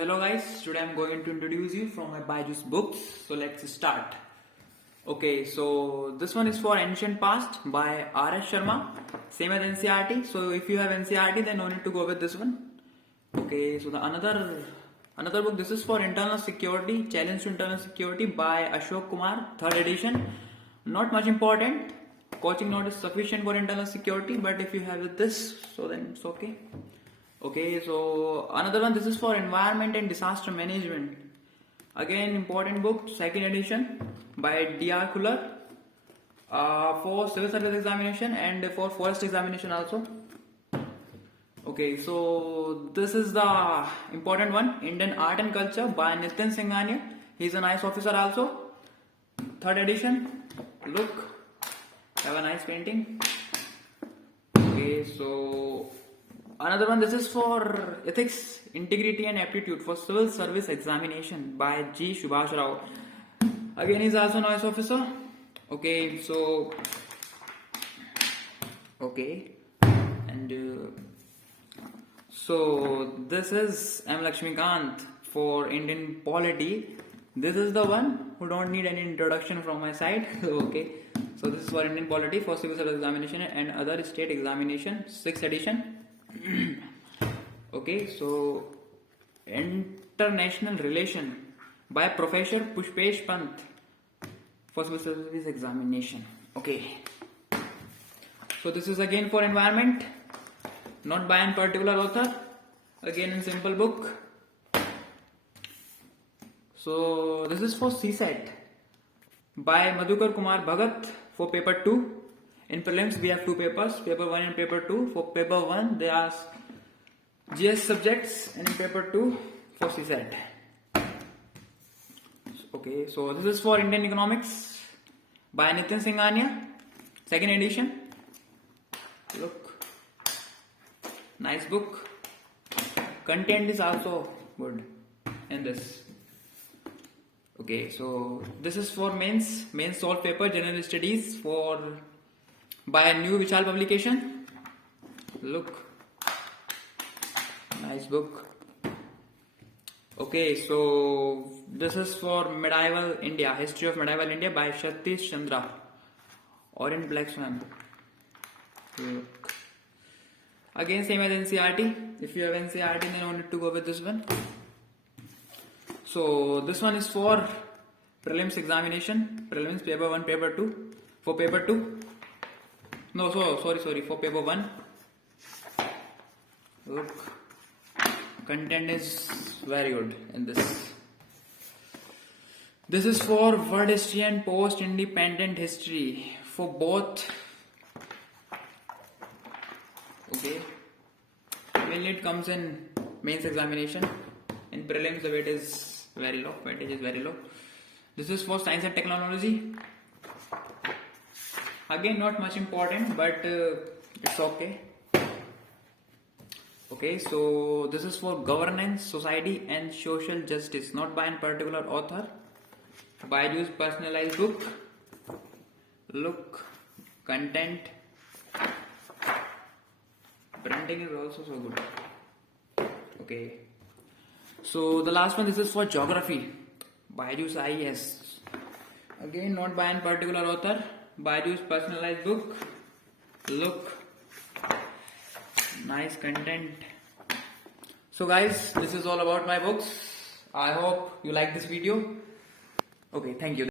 hello guys, today I'm going to introduce you from my Byju's books. So let's start. Okay, so this one is for Ancient Past by R.S. Sharma, same as NCERT. So if you have NCERT, then no need to go with this one. Okay, so the another book, this is for Internal Security, Challenge to Internal Security by Ashok Kumar, third edition. Not much important. Coaching note is sufficient for internal security, but if you have this, so then it's okay. Okay, so another one, this is for Environment and Disaster Management. Again, important book, second edition by D.R. Kuller, for civil service examination and for forest examination also. Okay, so this is the important one, Indian Art and Culture by Nitin Singhania. He's a nice officer also. Third edition. Look, have a nice painting. Okay, so another one, this is for Ethics, Integrity and Aptitude for Civil Service Examination by G. Subhash Rao. Again, he's also a nice officer. Okay, so so this is M. Lakshmikant for Indian Polity. This is the one who don't need any introduction from my side. Okay, so this is for Indian Polity for Civil Service Examination and Other State Examination, 6th edition. Okay, so International Relation by Professor Pushpesh Pant for Civil Service Examination. Okay, so this is again for environment, not by any particular author, again in simple book. So this is for CSET by Madhukar Kumar Bhagat for paper 2. In prelims we have two papers, paper 1 and paper 2. For paper 1 they ask GS subjects, and in paper 2 for CSET. Okay, so this is for Indian Economics by Nitin Singhania, second edition. Look, nice book. Content is also good in this. Okay, so this is for mains solved paper, General Studies by New Vishal publication. Look, nice book. Okay, so this is for Medieval India, History of Medieval India by Satish Chandra, Orient Black Swan. Look. Again, same as NCERT. If you have NCERT, then you need to go with this one. So this one is for prelims examination, prelims paper 1, paper 2. For paper 2, no, sorry, for paper 1. Look, content is very good in this. This is for world history and post-independent history for both. Okay, mainly it comes in mains examination. In prelims the weightage is very low. This is for science and technology. Again, not much important, but it's okay. Okay, so this is for governance, society and social justice, not by any particular author. Byju's personalized book. Look, content, printing is also so good. Okay, so the last one, this is for geography, Byju's IES. Again, not by any particular author. Byju's personalized book. Look, nice content. So guys, this is all about my books. I hope you like this video. Okay, thank you.